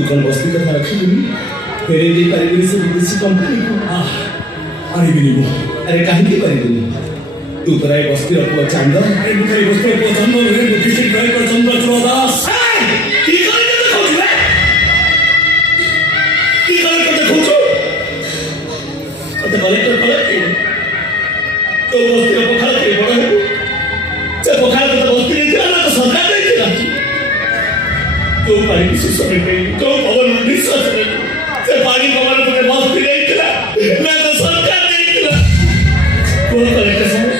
तू कौन बस्ती का रखी नहीं तेरे लिए परिवार से विदेशी कंपनी को अरे भी नहीं अरे कहीं की परिवार तू तो राय बस्ती रखो चांद अरे मुझे बस्ती को चांद रे किसी ड्राइवर चंद्र चौदास की करे तो खोज बे की करे तो खोजो अते कलेक्टर कलेक्टर तो बस्ती को पखाल के बड़ा है जब पखाल तो बस्ती ने दिया ना तो सरकार ने दिया तो पानी की सिस्टम में तो पवन मंदिर से से पानी पवन तो बस्ती नहीं दिया मैं तो सरकार ने दिया वो कलेक्टर साहब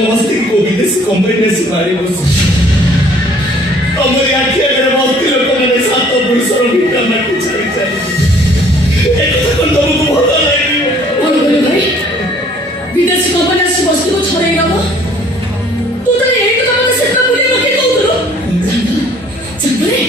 बस्ती को विदेशी कंपनी से मारी बस हमारी आंखें मेरे बस्ती लोग मैंने साथ तो पुलिस और भिक्का मैं कुछ नहीं चाहिए एक तो तुमको बहुत लगी और बोले भाई विदेशी कंपनी से बस्ती को छोड़ेगा वो तू तो एक तो मैंने सिर्फ बोले मके को उधरो चंद्रे